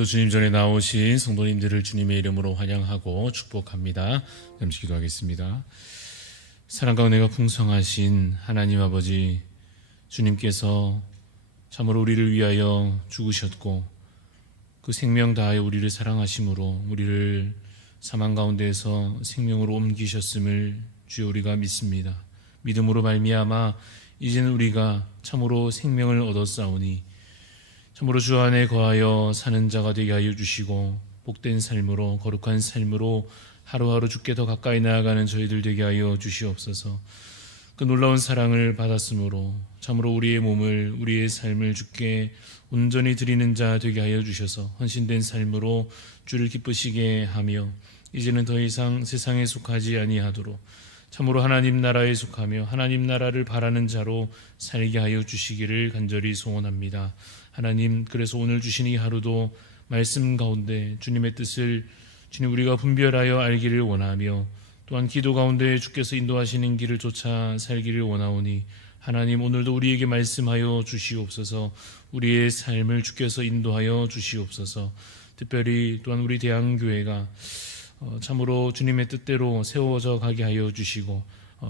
오늘도 주님 전에 나오신 성도님들을 주님의 이름으로 환영하고 축복합니다. 잠시 기도하겠습니다. 사랑과 은혜가 풍성하신 하나님 아버지, 주님께서 참으로 우리를 위하여 죽으셨고 그 생명 다하여 우리를 사랑하심으로 우리를 사망 가운데에서 생명으로 옮기셨음을 주여 우리가 믿습니다. 믿음으로 말미암아 이제는 우리가 참으로 생명을 얻었사오니 참으로 주 안에 거하여 사는 자가 되게 하여 주시고 복된 삶으로 거룩한 삶으로 하루하루 주께 더 가까이 나아가는 저희들 되게 하여 주시옵소서. 그 놀라운 사랑을 받았으므로 참으로 우리의 몸을 우리의 삶을 주께 온전히 드리는 자 되게 하여 주셔서 헌신된 삶으로 주를 기쁘시게 하며 이제는 더 이상 세상에 속하지 아니하도록 참으로 하나님 나라에 속하며 하나님 나라를 바라는 자로 살게 하여 주시기를 간절히 소원합니다. 하나님, 그래서 오늘 주신 이 하루도 말씀 가운데 주님의 뜻을 주님 우리가 분별하여 알기를 원하며 또한 기도 가운데 주께서 인도하시는 길을 쫓아 살기를 원하오니 하나님, 오늘도 우리에게 말씀하여 주시옵소서. 우리의 삶을 주께서 인도하여 주시옵소서. 특별히 또한 우리 대한교회가 참으로 주님의 뜻대로 세워져 가게 하여 주시고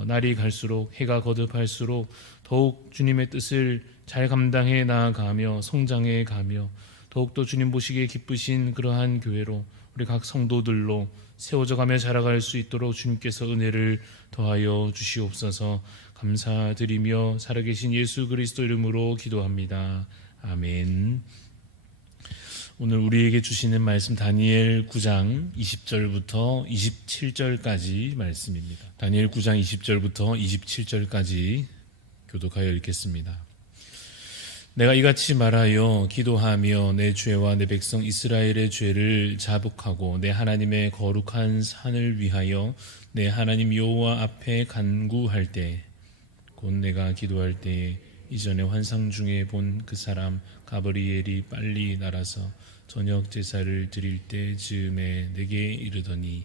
날이 갈수록 해가 거듭할수록 더욱 주님의 뜻을 잘 감당해 나아가며 성장해 가며 더욱더 주님 보시기에 기쁘신 그러한 교회로 우리 각 성도들로 세워져 가며 자라갈 수 있도록 주님께서 은혜를 더하여 주시옵소서. 감사드리며 살아계신 예수 그리스도 이름으로 기도합니다. 아멘. 오늘 우리에게 주시는 말씀 다니엘 9장 20절부터 27절까지 말씀입니다. 다니엘 9장 20절부터 27절까지 교독하여 읽겠습니다. 내가 이같이 말하여 기도하며 내 죄와 내 백성 이스라엘의 죄를 자복하고 내 하나님의 거룩한 산을 위하여 내 하나님 여호와 앞에 간구할 때 곧 내가 기도할 때에 이전에 환상 중에 본 그 사람 가브리엘이 빨리 날아서 저녁 제사를 드릴 때 즈음에 내게 이르더니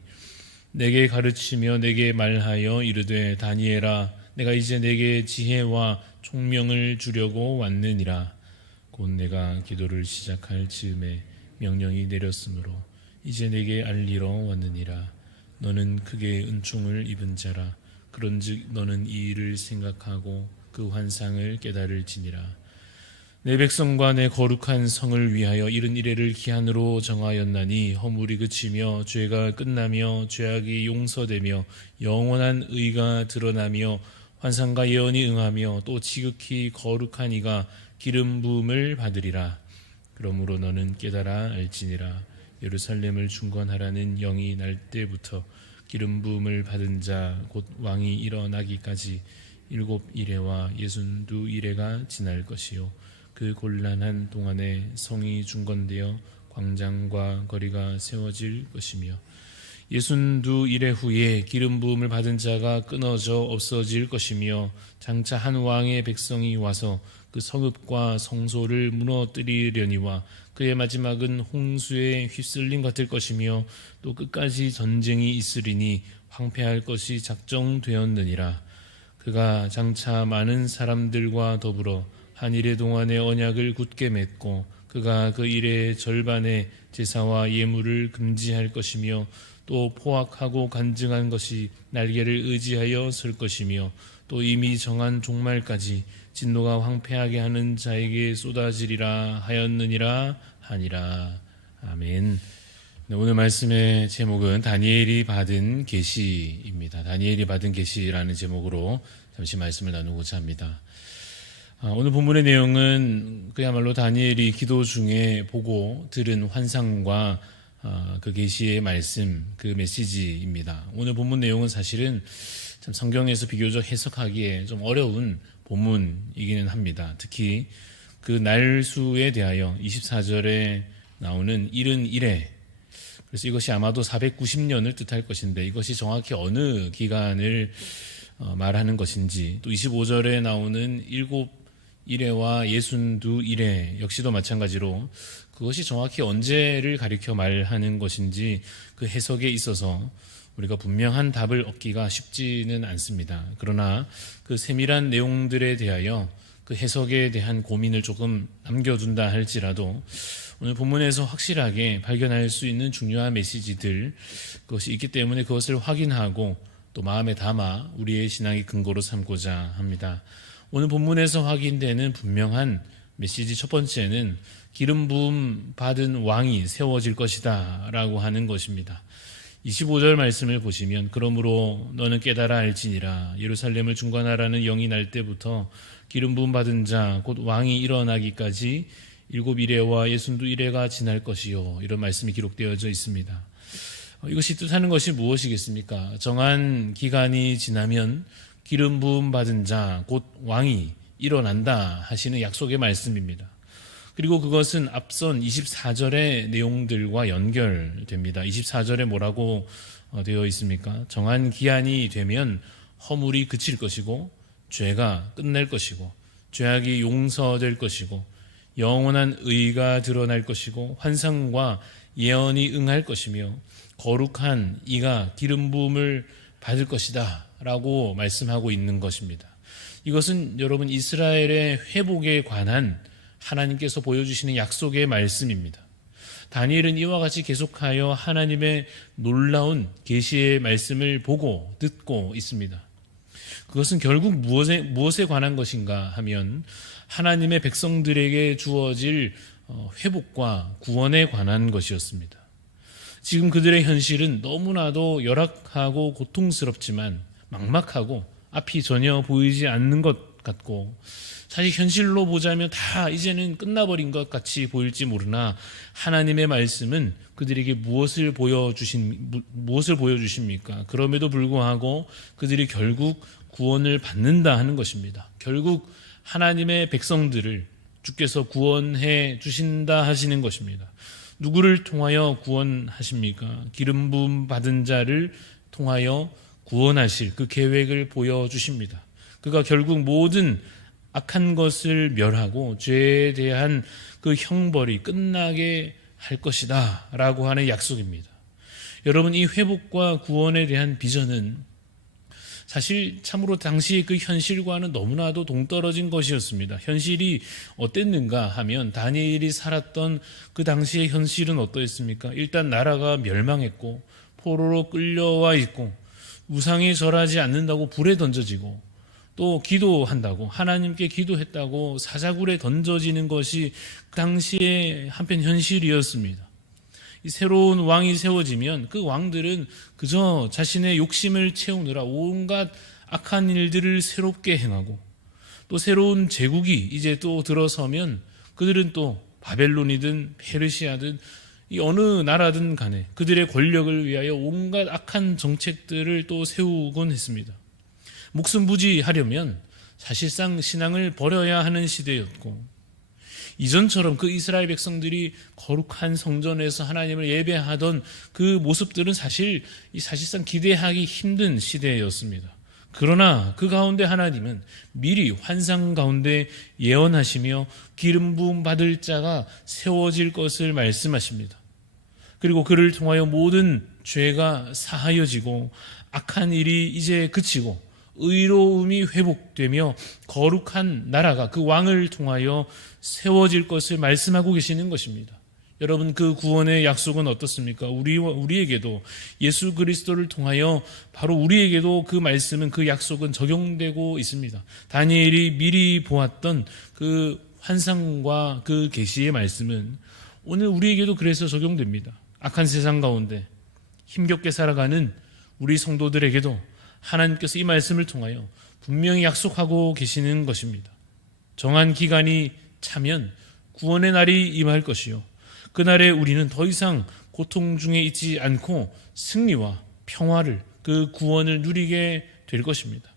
내게 가르치며 내게 말하여 이르되 다니엘아 내가 이제 내게 지혜와 총명을 주려고 왔느니라. 곧 내가 기도를 시작할 즈음에 명령이 내렸으므로 이제 내게 알리러 왔느니라. 너는 크게 은총을 입은 자라. 그런즉 너는 이 일을 생각하고 그 환상을 깨달을지니라. 내 백성과 내 거룩한 성을 위하여 이른 이래를 기한으로 정하였나니 허물이 그치며 죄가 끝나며 죄악이 용서되며 영원한 의가 드러나며 환상과 예언이 응하며 또 지극히 거룩한 이가 기름 부음을 받으리라. 그러므로 너는 깨달아 알지니라. 예루살렘을 중건하라는 영이 날 때부터 기름 부음을 받은 자 곧 왕이 일어나기까지 7 이레와 62 이레가 지날 것이요 그 곤란한 동안에 성이 중건되어 광장과 거리가 세워질 것이며 62 이레 후에 기름 부음을 받은 자가 끊어져 없어질 것이며 장차 한 왕의 백성이 와서 그 성읍과 성소를 무너뜨리려니와 그의 마지막은 홍수에 휩쓸림 같을 것이며 또 끝까지 전쟁이 있으리니 황폐할 것이 작정되었느니라. 그가 장차 많은 사람들과 더불어 한 일의 동안의 언약을 굳게 맺고 그가 그 일의 절반의 제사와 예물을 금지할 것이며 또 포악하고 간증한 것이 날개를 의지하여 설 것이며 또 이미 정한 종말까지 진노가 황폐하게 하는 자에게 쏟아지리라 하였느니라 하니라. 아멘. 네, 오늘 말씀의 제목은 다니엘이 받은 계시입니다. 다니엘이 받은 계시라는 제목으로 잠시 말씀을 나누고자 합니다. 오늘 본문의 내용은 그야말로 다니엘이 기도 중에 보고 들은 환상과 그 계시의 말씀, 그 메시지입니다. 오늘 본문 내용은 사실은 참 성경에서 비교적 해석하기에 좀 어려운 본문이기는 합니다. 특히 그 날수에 대하여 24절에 나오는 71회, 그래서 이것이 아마도 490년을 뜻할 것인데 이것이 정확히 어느 기간을 말하는 것인지, 또 25절에 나오는 7 1회와 62 1회 역시도 마찬가지로 그것이 정확히 언제를 가리켜 말하는 것인지 그 해석에 있어서 우리가 분명한 답을 얻기가 쉽지는 않습니다. 그러나 그 세밀한 내용들에 대하여 그 해석에 대한 고민을 조금 남겨둔다 할지라도 오늘 본문에서 확실하게 발견할 수 있는 중요한 메시지들, 그것이 있기 때문에 그것을 확인하고 또 마음에 담아 우리의 신앙의 근거로 삼고자 합니다. 오늘 본문에서 확인되는 분명한 메시지 첫 번째는 기름 부음 받은 왕이 세워질 것이다 라고 하는 것입니다. 25절 말씀을 보시면 그러므로 너는 깨달아 알지니라 예루살렘을 중관하라는 영이 날 때부터 기름 부음 받은 자 곧 왕이 일어나기까지 7이레와 62이레가 지날 것이요, 이런 말씀이 기록되어져 있습니다. 이것이 뜻하는 것이 무엇이겠습니까? 정한 기간이 지나면 기름 부음 받은 자 곧 왕이 일어난다 하시는 약속의 말씀입니다. 그리고 그것은 앞선 24절의 내용들과 연결됩니다. 24절에 뭐라고 되어 있습니까? 정한 기한이 되면 허물이 그칠 것이고 죄가 끝날 것이고 죄악이 용서될 것이고 영원한 의가 드러날 것이고 환상과 예언이 응할 것이며 거룩한 이가 기름 부음을 받을 것이다 라고 말씀하고 있는 것입니다. 이것은 여러분 이스라엘의 회복에 관한 하나님께서 보여주시는 약속의 말씀입니다. 다니엘은 이와 같이 계속하여 하나님의 놀라운 계시의 말씀을 보고 듣고 있습니다. 그것은 결국 무엇에 관한 것인가 하면 하나님의 백성들에게 주어질 회복과 구원에 관한 것이었습니다. 지금 그들의 현실은 너무나도 열악하고 고통스럽지만 막막하고 앞이 전혀 보이지 않는 것 같고 사실 현실로 보자면 다 이제는 끝나버린 것 같이 보일지 모르나 하나님의 말씀은 그들에게 무엇을 보여주십니까? 그럼에도 불구하고 그들이 결국 구원을 받는다 하는 것입니다. 결국 하나님의 백성들을 주께서 구원해 주신다 하시는 것입니다. 누구를 통하여 구원하십니까? 기름 부음 받은 자를 통하여 구원하실 그 계획을 보여주십니다. 그가 결국 모든 악한 것을 멸하고 죄에 대한 그 형벌이 끝나게 할 것이다 라고 하는 약속입니다. 여러분, 이 회복과 구원에 대한 비전은 사실 참으로 당시의 그 현실과는 너무나도 동떨어진 것이었습니다. 현실이 어땠는가 하면 다니엘이 살았던 그 당시의 현실은 어떠했습니까? 일단 나라가 멸망했고 포로로 끌려와 있고 우상에 절하지 않는다고 불에 던져지고 또 기도한다고 하나님께 기도했다고 사자굴에 던져지는 것이 그 당시의 한편 현실이었습니다. 이 새로운 왕이 세워지면 그 왕들은 그저 자신의 욕심을 채우느라 온갖 악한 일들을 새롭게 행하고 또 새로운 제국이 이제 또 들어서면 그들은 또 바벨론이든 페르시아든 이 어느 나라든 간에 그들의 권력을 위하여 온갖 악한 정책들을 또 세우곤 했습니다. 목숨 부지하려면 사실상 신앙을 버려야 하는 시대였고 이전처럼 그 이스라엘 백성들이 거룩한 성전에서 하나님을 예배하던 그 모습들은 사실상 기대하기 힘든 시대였습니다. 그러나 그 가운데 하나님은 미리 환상 가운데 예언하시며 기름 부음 받을 자가 세워질 것을 말씀하십니다. 그리고 그를 통하여 모든 죄가 사하여지고 악한 일이 이제 그치고 의로움이 회복되며 거룩한 나라가 그 왕을 통하여 세워질 것을 말씀하고 계시는 것입니다. 여러분, 그 구원의 약속은 어떻습니까? 우리에게도 예수 그리스도를 통하여 바로 우리에게도 그 말씀은 그 약속은 적용되고 있습니다. 다니엘이 미리 보았던 그 환상과 그 계시의 말씀은 오늘 우리에게도 그래서 적용됩니다. 악한 세상 가운데 힘겹게 살아가는 우리 성도들에게도 하나님께서 이 말씀을 통하여 분명히 약속하고 계시는 것입니다. 정한 기간이 차면 구원의 날이 임할 것이요 그날에 우리는 더 이상 고통 중에 있지 않고 승리와 평화를 그 구원을 누리게 될 것입니다.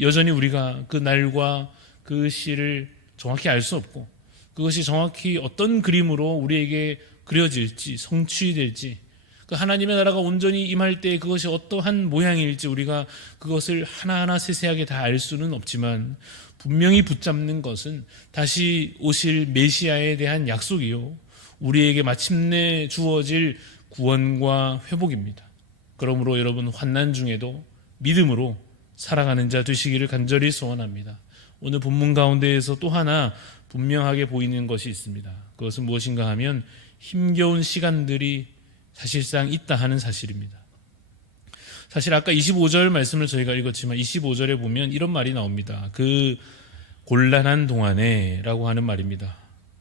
여전히 우리가 그 날과 그 시를 정확히 알 수 없고 그것이 정확히 어떤 그림으로 우리에게 그려질지 성취될지 그 하나님의 나라가 온전히 임할 때 그것이 어떠한 모양일지 우리가 그것을 하나하나 세세하게 다 알 수는 없지만 분명히 붙잡는 것은 다시 오실 메시아에 대한 약속이요 우리에게 마침내 주어질 구원과 회복입니다. 그러므로 여러분 환난 중에도 믿음으로 살아가는 자 되시기를 간절히 소원합니다. 오늘 본문 가운데에서 또 하나 분명하게 보이는 것이 있습니다. 그것은 무엇인가 하면 힘겨운 시간들이 사실상 있다 하는 사실입니다. 사실 아까 25절 말씀을 저희가 읽었지만 25절에 보면 이런 말이 나옵니다. 그 곤란한 동안에 라고 하는 말입니다.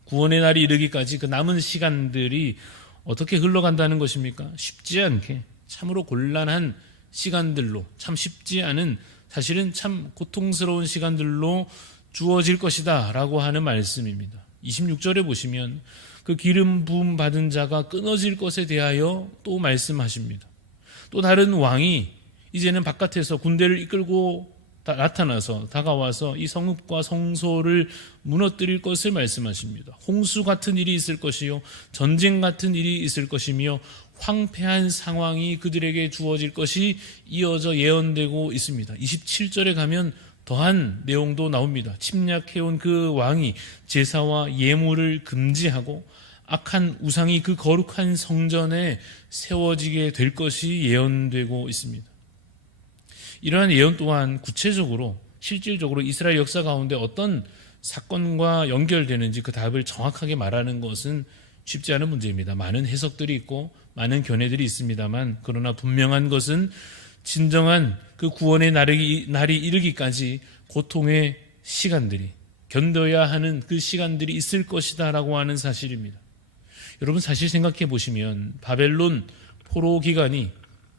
구원의 날이 이르기까지 그 남은 시간들이 어떻게 흘러간다는 것입니까? 쉽지 않게 참으로 곤란한 시간들로, 참 쉽지 않은, 사실은 참 고통스러운 시간들로 주어질 것이다 라고 하는 말씀입니다. 26절에 보시면 그 기름 부음 받은 자가 끊어질 것에 대하여 또 말씀하십니다. 또 다른 왕이 이제는 바깥에서 군대를 이끌고 나타나서 다가와서 이 성읍과 성소를 무너뜨릴 것을 말씀하십니다. 홍수 같은 일이 있을 것이요, 전쟁 같은 일이 있을 것이며 황폐한 상황이 그들에게 주어질 것이 이어져 예언되고 있습니다. 27절에 가면 더한 내용도 나옵니다. 침략해온 그 왕이 제사와 예물을 금지하고 악한 우상이 그 거룩한 성전에 세워지게 될 것이 예언되고 있습니다. 이러한 예언 또한 구체적으로 실질적으로 이스라엘 역사 가운데 어떤 사건과 연결되는지 그 답을 정확하게 말하는 것은 쉽지 않은 문제입니다. 많은 해석들이 있고 많은 견해들이 있습니다만, 그러나 분명한 것은 진정한 그 구원의 날이 이르기까지 고통의 시간들이, 견뎌야 하는 그 시간들이 있을 것이다 라고 하는 사실입니다. 여러분, 사실 생각해 보시면 바벨론 포로 기간이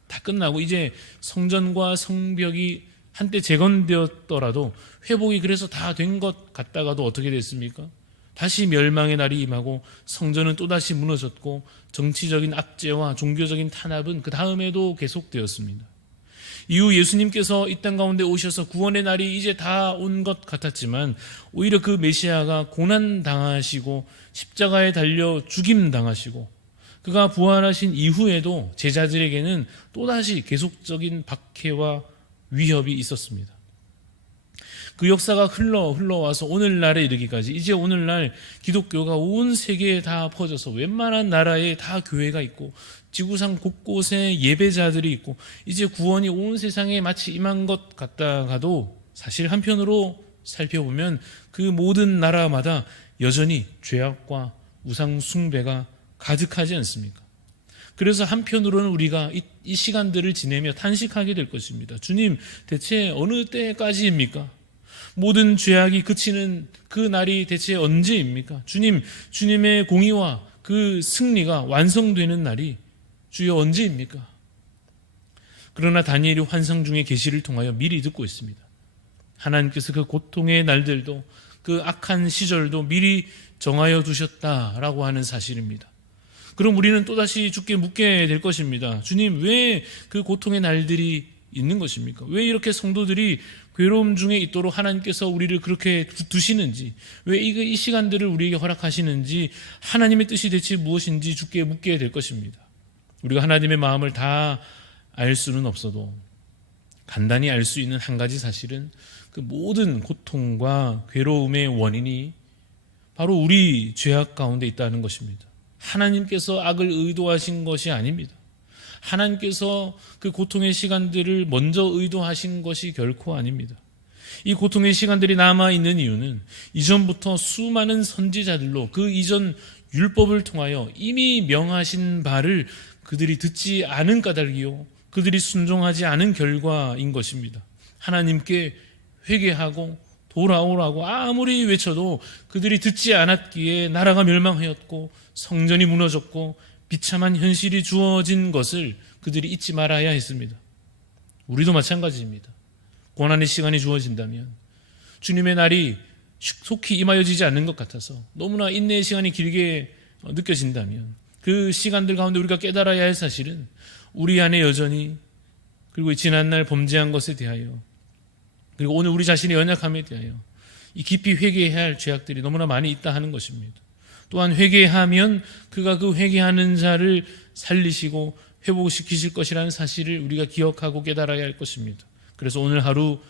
다 끝나고 이제 성전과 성벽이 한때 재건되었더라도 회복이 그래서 다 된 것 같다가도 어떻게 됐습니까? 다시 멸망의 날이 임하고 성전은 또다시 무너졌고 정치적인 압제와 종교적인 탄압은 그 다음에도 계속되었습니다. 이후 예수님께서 이 땅 가운데 오셔서 구원의 날이 이제 다 온 것 같았지만 오히려 그 메시아가 고난당하시고 십자가에 달려 죽임당하시고 그가 부활하신 이후에도 제자들에게는 또다시 계속적인 박해와 위협이 있었습니다. 그 역사가 흘러와서 오늘날에 이르기까지, 이제 오늘날 기독교가 온 세계에 다 퍼져서 웬만한 나라에 다 교회가 있고 지구상 곳곳에 예배자들이 있고 이제 구원이 온 세상에 마치 임한 것 같다가도 사실 한편으로 살펴보면 그 모든 나라마다 여전히 죄악과 우상 숭배가 가득하지 않습니까? 그래서 한편으로는 우리가 이 시간들을 지내며 탄식하게 될 것입니다. 주님, 대체 어느 때까지입니까? 모든 죄악이 그치는 그 날이 대체 언제입니까? 주님, 주님의 공의와 그 승리가 완성되는 날이 주여 언제입니까? 그러나 다니엘이 환상 중의 계시를 통하여 미리 듣고 있습니다. 하나님께서 그 고통의 날들도 그 악한 시절도 미리 정하여 두셨다라고 하는 사실입니다. 그럼 우리는 또다시 주께 묻게 될 것입니다. 주님, 왜 그 고통의 날들이 있는 것입니까? 왜 이렇게 성도들이 괴로움 중에 있도록 하나님께서 우리를 그렇게 두시는지, 왜 이 시간들을 우리에게 허락하시는지, 하나님의 뜻이 대체 무엇인지 주께 묻게 될 것입니다. 우리가 하나님의 마음을 다 알 수는 없어도 간단히 알 수 있는 한 가지 사실은 그 모든 고통과 괴로움의 원인이 바로 우리 죄악 가운데 있다는 것입니다. 하나님께서 악을 의도하신 것이 아닙니다. 하나님께서 그 고통의 시간들을 먼저 의도하신 것이 결코 아닙니다. 이 고통의 시간들이 남아있는 이유는 이전부터 수많은 선지자들로 그 이전 율법을 통하여 이미 명하신 바를 그들이 듣지 않은 까닭이요, 그들이 순종하지 않은 결과인 것입니다. 하나님께 회개하고 돌아오라고 아무리 외쳐도 그들이 듣지 않았기에 나라가 멸망하였고 성전이 무너졌고 비참한 현실이 주어진 것을 그들이 잊지 말아야 했습니다. 우리도 마찬가지입니다. 고난의 시간이 주어진다면, 주님의 날이 속히 임하여지지 않는 것 같아서 너무나 인내의 시간이 길게 느껴진다면, 그 시간들 가운데 우리가 깨달아야 할 사실은 우리 안에 여전히, 그리고 지난날 범죄한 것에 대하여, 그리고 오늘 우리 자신의 연약함에 대하여 이 깊이 회개해야 할 죄악들이 너무나 많이 있다 하는 것입니다. 또한 회개하면 그가 그 회개하는 자를 살리시고 회복시키실 것이라는 사실을 우리가 기억하고 깨달아야 할 것입니다. 그래서 오늘 하루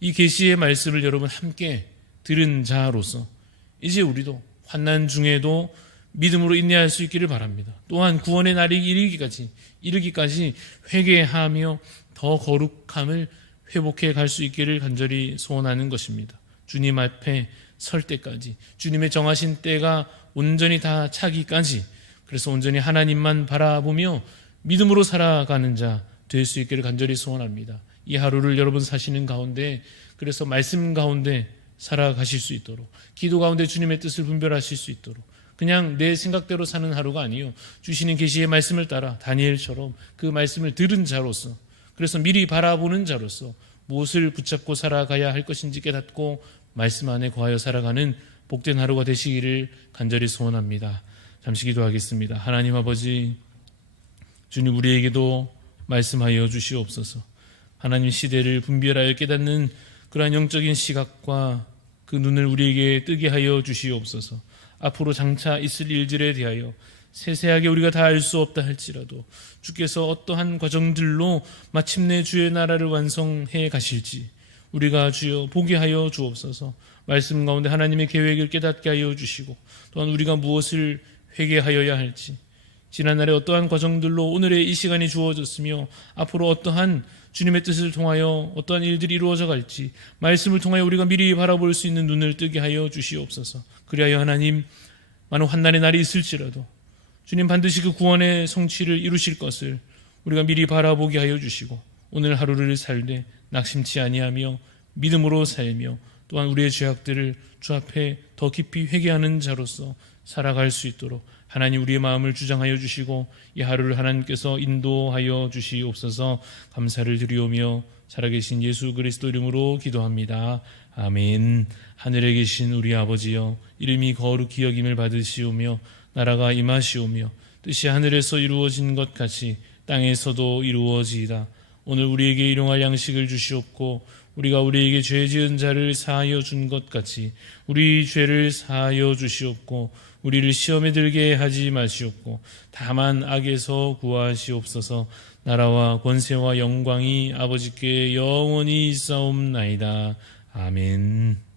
이 계시의 말씀을 여러분 함께 들은 자로서 이제 우리도 환난 중에도 믿음으로 인내할 수 있기를 바랍니다. 또한 구원의 날이 이르기까지 회개하며 더 거룩함을 회복해 갈 수 있기를 간절히 소원하는 것입니다. 주님 앞에 설 때까지, 주님의 정하신 때가 온전히 다 차기까지, 그래서 온전히 하나님만 바라보며 믿음으로 살아가는 자 될 수 있기를 간절히 소원합니다. 이 하루를 여러분 사시는 가운데, 그래서 말씀 가운데 살아가실 수 있도록, 기도 가운데 주님의 뜻을 분별하실 수 있도록, 그냥 내 생각대로 사는 하루가 아니요, 주시는 계시의 말씀을 따라 다니엘처럼 그 말씀을 들은 자로서, 그래서 미리 바라보는 자로서 무엇을 붙잡고 살아가야 할 것인지 깨닫고 말씀 안에 거하여 살아가는 복된 하루가 되시기를 간절히 소원합니다. 잠시 기도하겠습니다. 하나님 아버지, 주님 우리에게도 말씀하여 주시옵소서. 하나님, 시대를 분별하여 깨닫는 그러한 영적인 시각과 그 눈을 우리에게 뜨게 하여 주시옵소서. 앞으로 장차 있을 일들에 대하여 세세하게 우리가 다 알 수 없다 할지라도 주께서 어떠한 과정들로 마침내 주의 나라를 완성해 가실지 우리가 주여 보게 하여 주옵소서. 말씀 가운데 하나님의 계획을 깨닫게 하여 주시고, 또한 우리가 무엇을 회개하여야 할지, 지난날에 어떠한 과정들로 오늘의 이 시간이 주어졌으며 앞으로 어떠한 주님의 뜻을 통하여 어떠한 일들이 이루어져 갈지 말씀을 통하여 우리가 미리 바라볼 수 있는 눈을 뜨게 하여 주시옵소서. 그리하여 하나님, 많은 환난의 날이 있을지라도 주님 반드시 그 구원의 성취를 이루실 것을 우리가 미리 바라보게 하여 주시고, 오늘 하루를 살되 낙심치 아니하며 믿음으로 살며 또한 우리의 죄악들을 주 앞에 더 깊이 회개하는 자로서 살아갈 수 있도록 하나님 우리의 마음을 주장하여 주시고, 이 하루를 하나님께서 인도하여 주시옵소서. 감사를 드리오며 살아계신 예수 그리스도 이름으로 기도합니다. 아멘. 하늘에 계신 우리 아버지여, 이름이 거룩히 여김을 받으시오며 나라가 임하시오며 뜻이 하늘에서 이루어진 것 같이 땅에서도 이루어지이다. 오늘 우리에게 일용할 양식을 주시옵고, 우리가 우리에게 죄 지은 자를 사하여 준 것 같이 우리 죄를 사하여 주시옵고, 우리를 시험에 들게 하지 마시옵고 다만 악에서 구하시옵소서. 나라와 권세와 영광이 아버지께 영원히 있사옵나이다. 아멘.